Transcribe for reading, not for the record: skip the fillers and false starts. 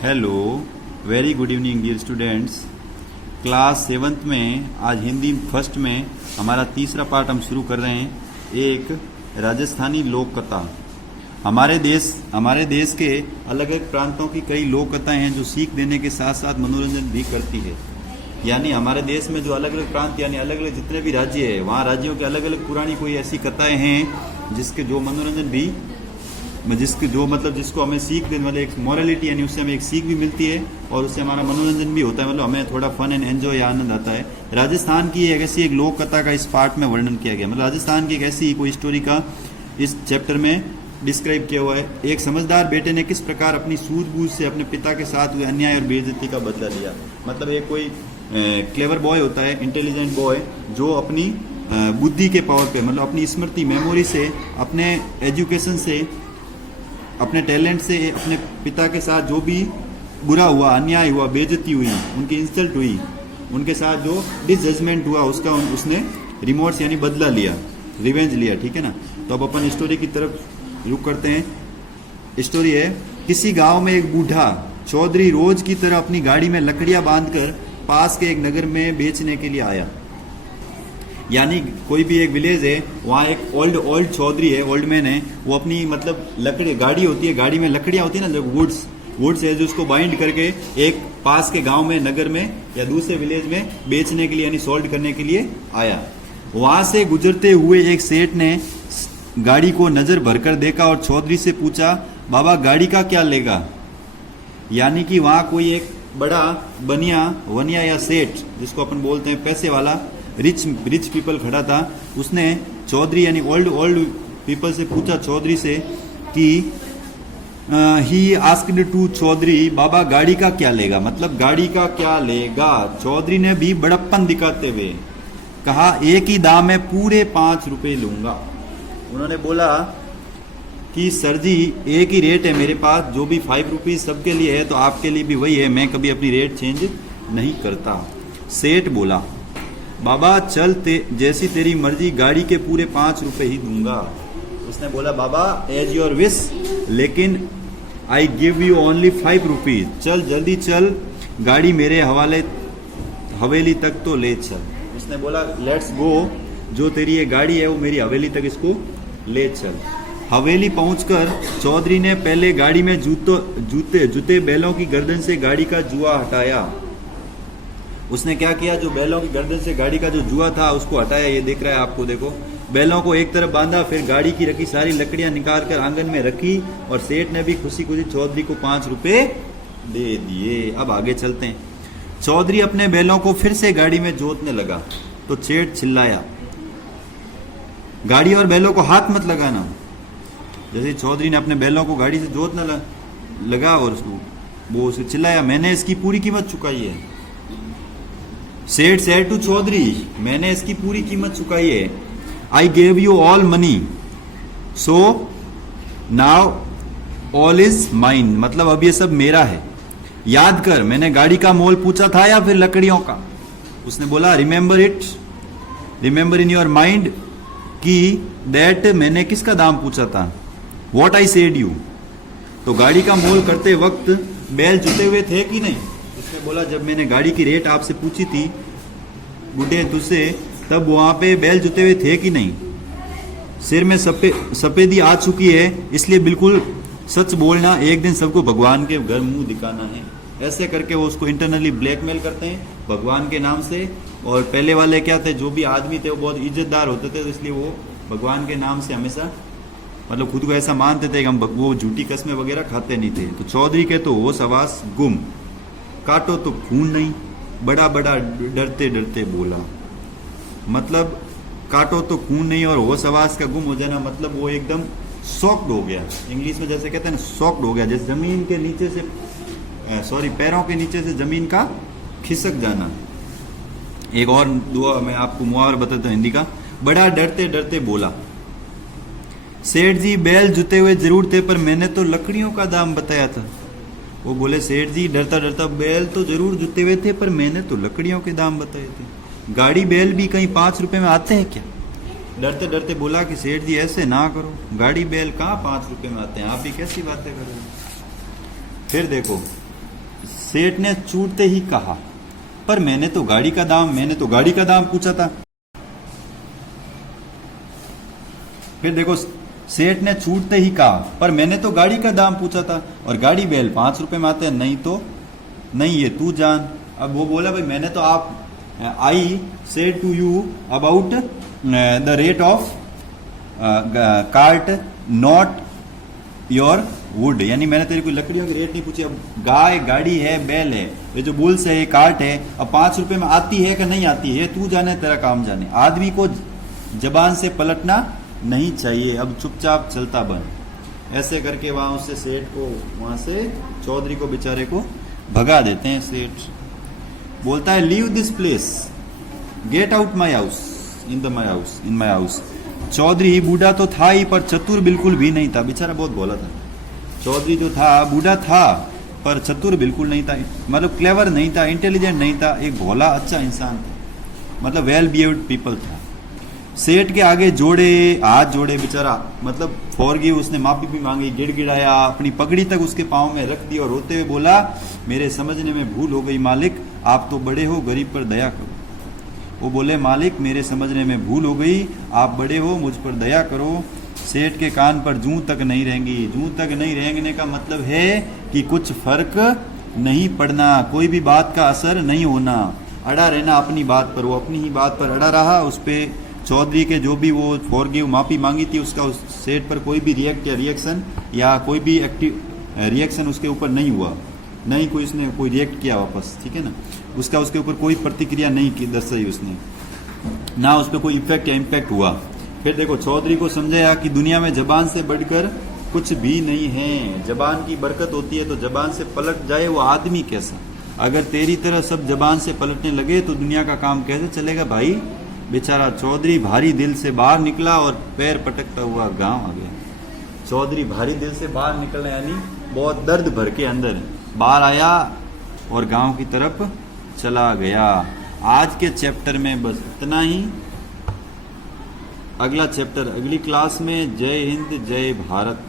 Hello, very good evening dear students. Class 7th में आज Hindi first में हमारा तीसरा पार्ट हम शुरू कर रहे हैं। एक राजस्थानी लोक कथा। हमारे देश के अलग अलग प्रांतों की कई लोक कथाएं हैं जो सीख देने के साथ साथ मनोरंजन भी करती है। यानी हमारे देश में जो अलग अलग प्रांत यानी अलग अलग जितने भी राज्य है वहाँ राज्यों के अलग अलग पुरानी कोई ऐसी कथाएं हैं जिसके जो मनोरंजन भी जिसको हमें सीख देने वाले एक मॉरलिटी यानी उससे हमें एक सीख भी मिलती है और उससे हमारा मनोरंजन भी होता है, मतलब हमें थोड़ा फन एंड एंजॉय या आनंद आता है। राजस्थान की एक ऐसी एक लोक कथा का इस पार्ट में वर्णन किया गया, मतलब राजस्थान की एक ऐसी कोई स्टोरी का इस चैप्टर में डिस्क्राइब किया हुआ है। एक समझदार बेटे ने किस प्रकार अपनी सूझबूझ से अपने पिता के साथ हुए अन्याय और बेइज्जती का बदला लिया। मतलब एक कोई क्लेवर बॉय होता है, इंटेलिजेंट बॉय, जो अपनी बुद्धि के पावर पे, मतलब अपनी स्मृति मेमोरी से, अपने एजुकेशन से, अपने टैलेंट से अपने पिता के साथ जो भी बुरा हुआ, अन्याय हुआ, बेइज्जती हुई, उनकी इंसल्ट हुई, उनके साथ जो डिसजजमेंट हुआ उसका उसने रिमोर्स यानी बदला लिया, रिवेंज लिया। ठीक है ना। तो अब अपन स्टोरी की तरफ रुक करते हैं। स्टोरी है, किसी गांव में एक बूढ़ा चौधरी रोज की तरह अपनी गाड़ी में लकड़ियां बांधकर पास के एक नगर में बेचने के लिए आया। यानी कोई भी एक विलेज है, वहाँ एक ओल्ड चौधरी है, ओल्ड मैन है, वो अपनी मतलब लकड़ी गाड़ी होती है, गाड़ी में लकड़ियाँ होती है ना, जो वुड्स है, जो उसको बाइंड करके एक पास के गांव में, नगर में या दूसरे विलेज में बेचने के लिए यानी सोल्ड करने के लिए आया। वहां से गुजरते हुए एक सेठ ने गाड़ी को नजर भरकर देखा और चौधरी से पूछा, बाबा गाड़ी का क्या लेगा। यानी कि वहां कोई एक बड़ा वनिया या सेठ, जिसको अपन बोलते हैं पैसे वाला, रिच पीपल खड़ा था। उसने चौधरी यानी ओल्ड पीपल से पूछा, चौधरी से, कि ही आस्क्ड टू चौधरी, बाबा गाड़ी का क्या लेगा, मतलब गाड़ी का क्या लेगा। चौधरी ने भी बड़प्पन दिखाते हुए कहा, एक ही दाम है, पूरे 5 रुपए लूंगा। उन्होंने बोला कि सर जी एक ही रेट है मेरे पास, जो भी 5 रुपीज सबके लिए है तो आपके लिए भी वही है, मैं कभी अपनी रेट चेंज नहीं करता। सेठ बोला, बाबा चल जैसी तेरी मर्जी, गाड़ी के पूरे 5 रुपए ही दूंगा। उसने बोला, बाबा एज योर विश, लेकिन I give you only 5 rupees. चल जल्दी चल, गाड़ी मेरे हवेली तक तो ले चल। उसने बोला, लेट्स गो, जो तेरी ये गाड़ी है वो मेरी हवेली तक इसको ले चल। हवेली पहुंचकर चौधरी ने पहले गाड़ी में जूते बैलों की गर्दन से गाड़ी का जुआ हटाया। उसने क्या किया, जो बैलों की गर्दन से गाड़ी का जो जुआ था उसको हटाया। ये देख रहा है आपको, देखो बैलों को एक तरफ बांधा, फिर गाड़ी की रखी सारी लकड़ियां निकाल कर आंगन में रखी और सेठ ने भी खुशी खुशी चौधरी को 5 रुपए दे दिए। अब आगे चलते हैं। चौधरी अपने बैलों को फिर से गाड़ी में जोतने लगा तो सेठ चिल्लाया, गाड़ी और बैलों को हाथ मत लगाना। जैसे चौधरी ने अपने बैलों को गाड़ी से जोतने लगा और वो उसे चिल्लाया, मैंने इसकी पूरी कीमत चुकाई है। सेठ सेड टू चौधरी, मैंने इसकी पूरी कीमत चुकाई है। I gave you all money, so now all is mine, मतलब अब ये सब मेरा है। याद कर, मैंने गाड़ी का मोल पूछा था या फिर लकड़ियों का। उसने बोला, रिमेंबर इन योर माइंड कि दैट मैंने किसका दाम पूछा था, वॉट आई सेड यू। तो गाड़ी का मोल करते वक्त बैल जुते हुए थे कि नहीं। उसने बोला, जब मैंने गाड़ी की रेट आपसे पूछी थी बुढ़े तुझसे, तब वहां पे बैल जुते हुए थे कि नहीं। सिर में सफेदी आ चुकी है, इसलिए बिल्कुल सच बोलना, एक दिन सबको भगवान के घर मुंह दिखाना है। ऐसे करके वो उसको इंटरनली ब्लैकमेल करते हैं भगवान के नाम से। और पहले वाले क्या थे, जो भी आदमी थे वो बहुत इज्जतदार होते थे, तो इसलिए वो भगवान के नाम से हमेशा मतलब खुद को ऐसा मानते थे कि हम वो झूठी कस्में वगैरह खाते नहीं थे। तो चौधरी के तो होश हवास गुम, काटो तो खून नहीं, बड़ा डरते डरते बोला। मतलब काटो तो खून नहीं और होश हवास का गुम हो जाना, मतलब वो एकदम शॉक्ड हो गया। इंग्लिश में जैसे कहते हैं ना, शॉक्ड हो गया, जैसे जमीन के नीचे से पैरों के नीचे से जमीन का खिसक जाना। एक और दुआ मैं आपको मुहावरा बताता हूँ हिंदी का, बड़ा डरते डरते बोला, सेठ जी बैल जुते हुए जरूर थे, पर मैंने तो लकड़ियों का दाम बताया था। वो बोले, सेठ जी डरता डरता, बैल तो जरूर जुते हुए थे, पर मैंने तो लकड़ियों के दाम बताए थे। गाड़ी बैल भी कहीं 5 रुपए में आते हैं क्या। डरते डरते बोला कि सेठ जी ऐसे ना करो, गाड़ी बैल कहाँ 5 रुपए में आते हैं, आप भी कैसी बातें कर रहे हो। फिर देखो सेठ ने छूटते ही कहा, पर मैंने तो गाड़ी का दाम पूछा था। फिर देखो, सेठ ने छूटते ही कहा, पर मैंने तो गाड़ी का दाम पूछा था, और गाड़ी बैल 5 रुपए में आते हैं, नहीं तो नहीं, ये तू जान। अब वो बोला, भाई मैंने तो I said to you about the rate of cart not your wood, यानी मैंने तेरे को लकड़ियों के रेट नहीं पूछे। अब गाय गाड़ी है, बैल है, ये जो बुल्स है, ये कार्ट है, अब 5 रुपए में आती है कि नहीं आती है, तू जाने, तेरा काम जाने। आदमी को जबान से पलटना नहीं चाहिए, अब चुपचाप चलता बन। ऐसे करके वहां उससे सेठ को, वहां से चौधरी को बेचारे को भगा देते हैं। सेठ बोलता है, leave this place, get out my house, in my house. Chaudhary बूढ़ा तो था ही, पर चतुर बिल्कुल भी नहीं था, बेचारा बहुत भोला था। चौधरी जो था, बूढ़ा था पर चतुर बिल्कुल नहीं था, मतलब क्लेवर नहीं था, इंटेलिजेंट नहीं था, एक भोला अच्छा इंसान था, मतलब वेल बिहेव्ड पीपल था। सेठ के आगे हाथ जोड़े बेचारा, मतलब फॉरगिव, उसने माफी भी मांगी, गिड़गिड़ाया, अपनी पगड़ी तक उसके पांव में रख दी और रोते हुए बोला, मेरे समझने में भूल हो गई मालिक, आप तो बड़े हो, गरीब पर दया करो। वो बोले, मालिक मेरे समझने में भूल हो गई, आप बड़े हो, मुझ पर दया करो। सेठ के कान पर जूं तक नहीं रहेंगी। जूं तक नहीं रेंगने का मतलब है कि कुछ फर्क नहीं पड़ना, कोई भी बात का असर नहीं होना, अड़ा रहना अपनी बात पर। वो अपनी ही बात पर अड़ा रहा, उस पर चौधरी के जो भी वो फॉरगिव माफी मांगी थी, उसका उस सेठ पर कोई भी रिएक्शन या कोई भी एक्टिव रिएक्शन उसके ऊपर नहीं हुआ, नहीं कोई उसने कोई रिएक्ट किया वापस, ठीक है ना, उसका उसके ऊपर कोई प्रतिक्रिया नहीं की दर्शाई उसने, ना उस पर कोई इफेक्ट या इम्पैक्ट हुआ। फिर देखो, चौधरी को समझाया कि दुनिया में जबान से बढ़कर कुछ भी नहीं है, जबान की बरकत होती है, तो जबान से पलट जाए वो आदमी कैसा। अगर तेरी तरह सब जबान से पलटने लगे तो दुनिया का काम कैसे चलेगा भाई। बेचारा चौधरी भारी दिल से बाहर निकला और पैर पटकता हुआ गांव आ गया। चौधरी भारी दिल से बाहर निकलना यानी बहुत दर्द भर के अंदर बाहर आया और गांव की तरफ चला गया। आज के चैप्टर में बस इतना ही। अगला चैप्टर अगली क्लास में। जय हिंद, जय भारत।